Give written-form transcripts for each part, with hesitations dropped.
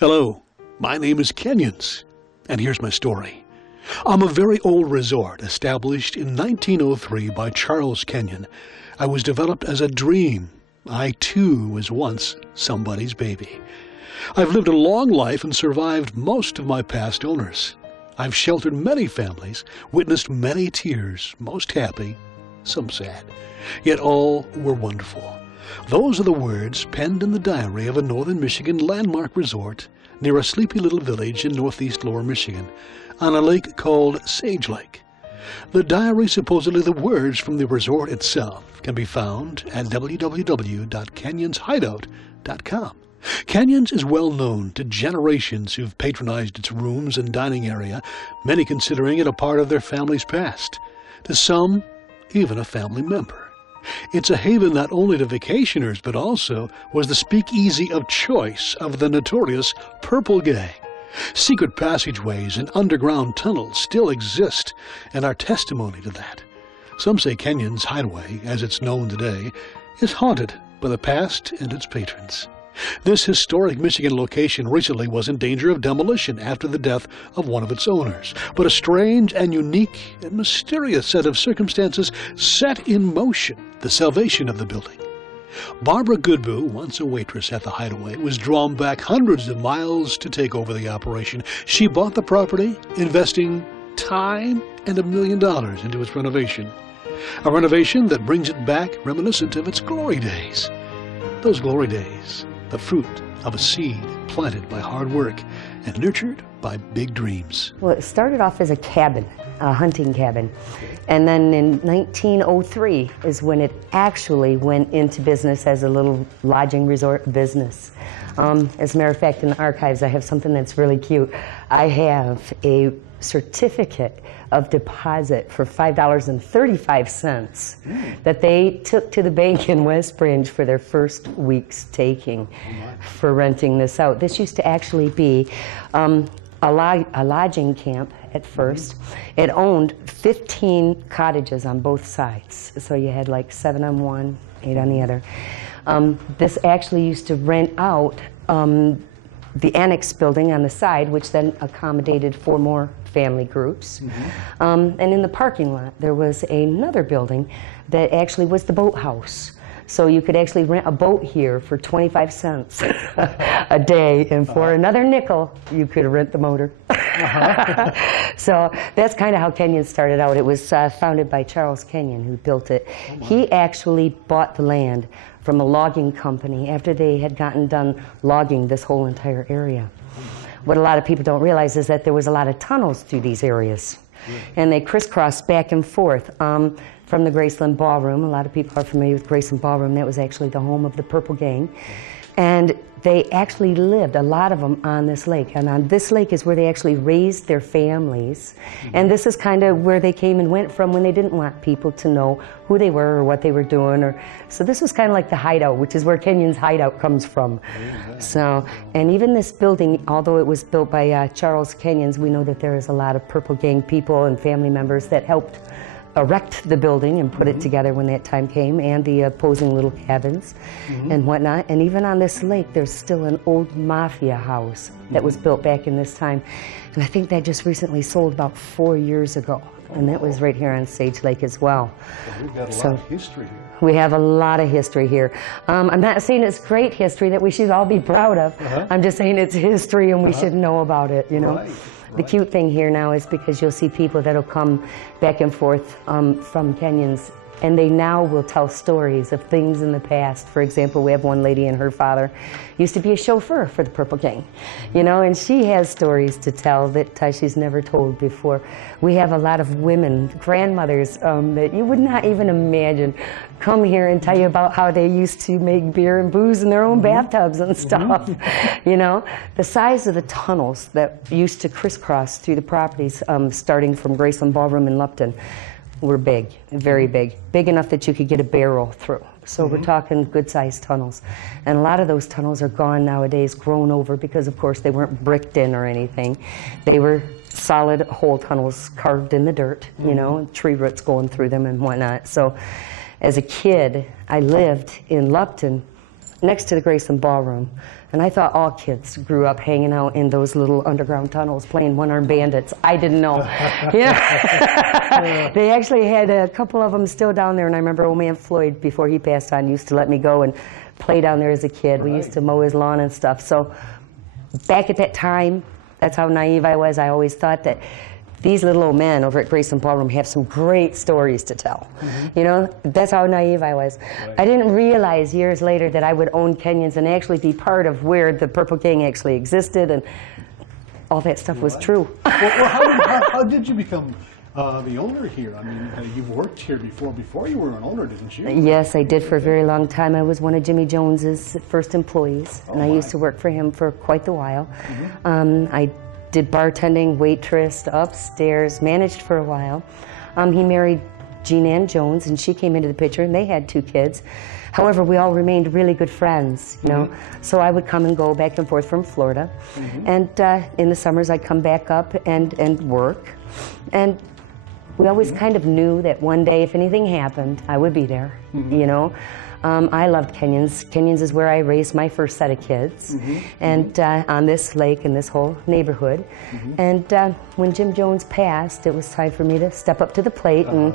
Hello, my name is Kenyon, and here's my story. I'm a very old resort established in 1903 by Charles Kenyon. I was developed as a dream. I, too, was once somebody's baby. I've lived a long life and survived most of my past owners. I've sheltered many families, witnessed many tears, most happy, some sad, yet all were wonderful. Those are the words penned in the diary of a northern Michigan landmark resort near a sleepy little village in northeast lower Michigan on a lake called Sage Lake. The diary, supposedly the words from the resort itself, can be found at www.kenyonshideout.com. Kenyon's is well known to generations who've patronized its rooms and dining area, many considering it a part of their family's past. To some, even a family member. It's a haven not only to vacationers, but also was the speakeasy of choice of the notorious Purple Gang. Secret passageways and underground tunnels still exist and are testimony to that. Some say Kenyon's Hideaway, as it's known today, is haunted by the past and its patrons. This historic Michigan location recently was in danger of demolition after the death of one of its owners. But a strange and unique and mysterious set of circumstances set in motion the salvation of the building. Barbara Goodboo, once a waitress at the Hideaway, was drawn back hundreds of miles to take over the operation. She bought the property, investing time and $1 million into its renovation. A renovation that brings it back reminiscent of its glory days. Those glory days, the fruit of a seed planted by hard work and nurtured by big dreams. Well, it started off as a cabin, a hunting cabin. And then in 1903 is when it actually went into business as a little lodging resort business. As a matter of fact, in the archives, I have something that's really cute. I have a certificate of deposit for $5.35 that they took to the bank in West Branch for their first week's taking for renting this out. This used to actually be a lodging camp at first. It owned 15 cottages on both sides. So you had like 7 on one, 8 on the other. This actually used to rent out the annex building on the side, which then accommodated 4 more family groups. And in the parking lot, there was another building that actually was the boathouse. So you could actually rent a boat here for 25 cents a day, and for another nickel, you could rent the motor. So that's kind of how Kenyon started out. It was founded by Charles Kenyon, who built it. He actually bought the land from a logging company after they had gotten done logging this whole entire area. What a lot of people don't realize is that there was a lot of tunnels through these areas. And they crisscrossed back and forth from the Graceland Ballroom. A lot of people are familiar with Graceland Ballroom. That was actually the home of the Purple Gang. And they actually lived, a lot of them, on this lake. And on this lake is where they actually raised their families. And this is kind of where they came and went from when they didn't want people to know who they were or what they were doing. So this was kind of like the hideout, which is where Kenyon's hideout comes from. So, and even this building, although it was built by Charles Kenyon's, we know that there is a lot of Purple Gang people and family members that helped erect the building and put it together when that time came, and the opposing little cabins and whatnot. And even on this lake, there's still an old mafia house that was built back in this time. And I think that just recently sold about 4 years ago. And that was right here on Sage Lake as well. We've got a lot of history here. We have a lot of history here. I'm not saying it's great history that we should all be proud of. I'm just saying it's history and we should know about it, you know. The cute thing here now is because you'll see people that'll come back and forth from Kenyon's, and they now will tell stories of things in the past. For example, we have one lady and her father used to be a chauffeur for the Purple Gang, you know, and she has stories to tell that she's never told before. We have a lot of women, grandmothers that you would not even imagine come here and tell you about how they used to make beer and booze in their own bathtubs and stuff. You know, the size of the tunnels that used to crisscross through the properties starting from Graceland Ballroom in Lupton were big, very big. Big enough that you could get a barrel through. So we're talking good-sized tunnels. And a lot of those tunnels are gone nowadays, grown over, because of course they weren't bricked in or anything. They were solid hole tunnels carved in the dirt, you know, tree roots going through them and whatnot. So as a kid, I lived in Lupton next to the Graceland Ballroom. And I thought all kids grew up hanging out in those little underground tunnels playing one-armed bandits. I didn't know. Yeah. They actually had a couple of them still down there, and I remember old man Floyd, before he passed on, used to let me go and play down there as a kid. We used to mow his lawn and stuff. So back at that time, that's how naive I was. I always thought that these little old men over at Graceland Ballroom have some great stories to tell. You know, that's how naive I was. I didn't realize years later that I would own Kenyon's and actually be part of where the Purple Gang actually existed, and all that stuff was true. Well, how did you become the owner here? I mean, you've worked here before you were an owner, didn't you? Yes, I did for a very long time. I was one of Jimmy Jones's first employees, and I used to work for him for quite a while. I did bartending, waitress, upstairs, managed for a while. He married Jean Ann Jones, and she came into the picture, and they had 2 kids. However, we all remained really good friends, you know. So I would come and go back and forth from Florida. And in the summers, I'd come back up and work. And we always kind of knew that one day, if anything happened, I would be there, you know. I loved Kenyon's. Kenyon's is where I raised my first set of kids, and on this lake in this whole neighborhood. And when Jim Jones passed, it was time for me to step up to the plate and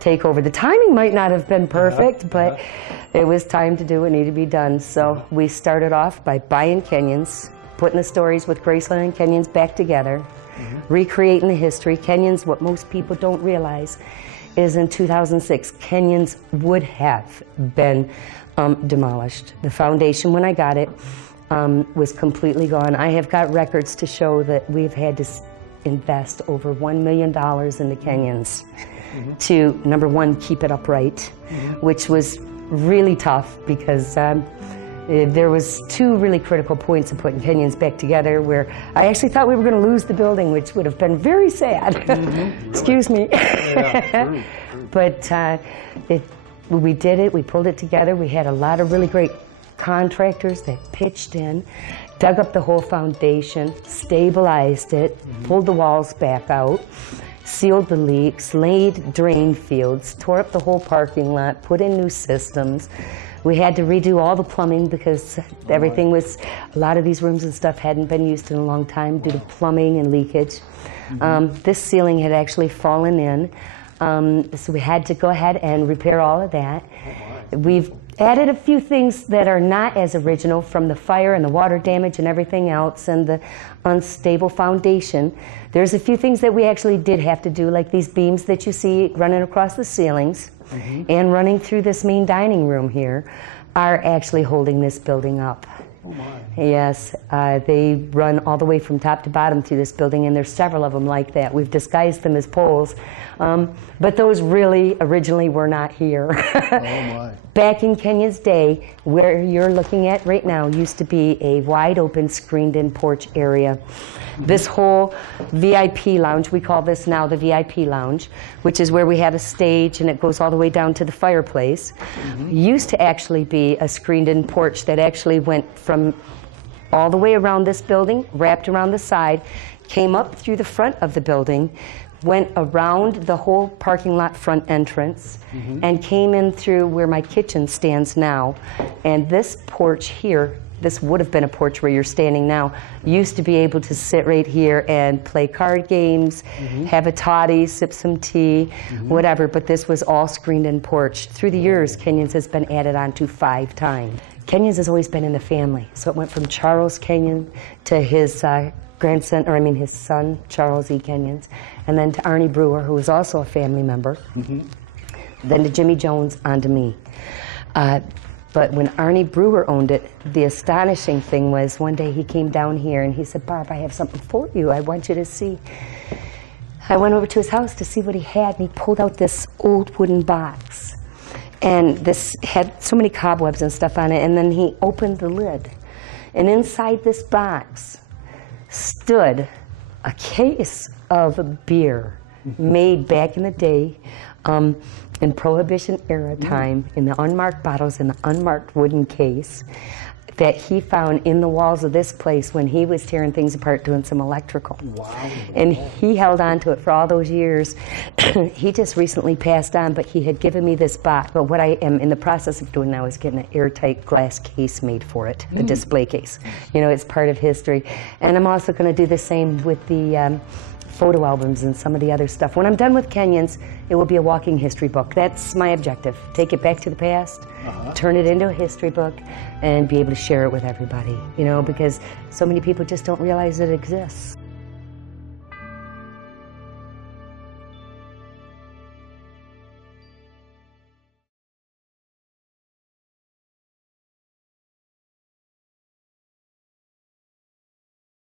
take over. The timing might not have been perfect, but it was time to do what needed to be done. So we started off by buying Kenyon's, putting the stories with Graceland and Kenyon's back together, recreating the history. Kenyon's, what most people don't realize, is in 2006, Kenyon's would have been demolished. The foundation, when I got it, was completely gone. I have got records to show that we've had to invest over $1 million in the Kenyon's to, number one, keep it upright, which was really tough because there was 2 really critical points of putting Kenyon's back together where I actually thought we were going to lose the building, which would have been very sad. Excuse me. True. But we did it. We pulled it together. We had a lot of really great contractors that pitched in, dug up the whole foundation, stabilized it, pulled the walls back out, sealed the leaks, laid drain fields, tore up the whole parking lot, put in new systems. We had to redo all the plumbing because everything was, a lot of these rooms and stuff hadn't been used in a long time due to plumbing and leakage. This ceiling had actually fallen in, so we had to go ahead and repair all of that. We've added a few things that are not as original from the fire and the water damage and everything else and the unstable foundation. There's a few things that we actually did have to do, like these beams that you see running across the ceilings and running through this main dining room here are actually holding this building up. Oh my. Yes, they run all the way from top to bottom through this building, and there's several of them like that. We've disguised them as poles, but those really originally were not here. Oh my. Back in Kenyon's day, where you're looking at right now used to be a wide open screened-in porch area. This whole VIP lounge, we call this now the VIP lounge, which is where we have a stage and it goes all the way down to the fireplace, used to actually be a screened-in porch that actually went from all the way around this building, wrapped around the side, came up through the front of the building, went around the whole parking lot front entrance, and came in through where my kitchen stands now. And this porch here, this would have been a porch where you're standing now, used to be able to sit right here and play card games, have a toddy, sip some tea, whatever, but this was all screened in porch. Through the years, Kenyon's has been added on to 5 times. Kenyon's has always been in the family, so it went from Charles Kenyon to his grandson, or I mean his son, Charles E. Kenyon's, and then to Arnie Brewer, who was also a family member, then to Jimmy Jones, on to me. But when Arnie Brewer owned it, the astonishing thing was one day he came down here and he said, "Barb, I have something for you I want you to see." I went over to his house to see what he had, and he pulled out this old wooden box. And this had so many cobwebs and stuff on it, and then he opened the lid. And inside this box stood a case of beer made back in the day, in Prohibition era time, in the unmarked bottles in the unmarked wooden case. that he found in the walls of this place when he was tearing things apart doing some electrical. Wow. And he held on to it for all those years. He just recently passed on, but he had given me this box. But what I am in the process of doing now is getting an airtight glass case made for it, a display case. You know, it's part of history. And I'm also going to do the same with the photo albums and some of the other stuff. When I'm done with Kenyon's, it will be a walking history book. That's my objective. Take it back to the past, turn it into a history book, and be able to share it with everybody, you know, because so many people just don't realize it exists.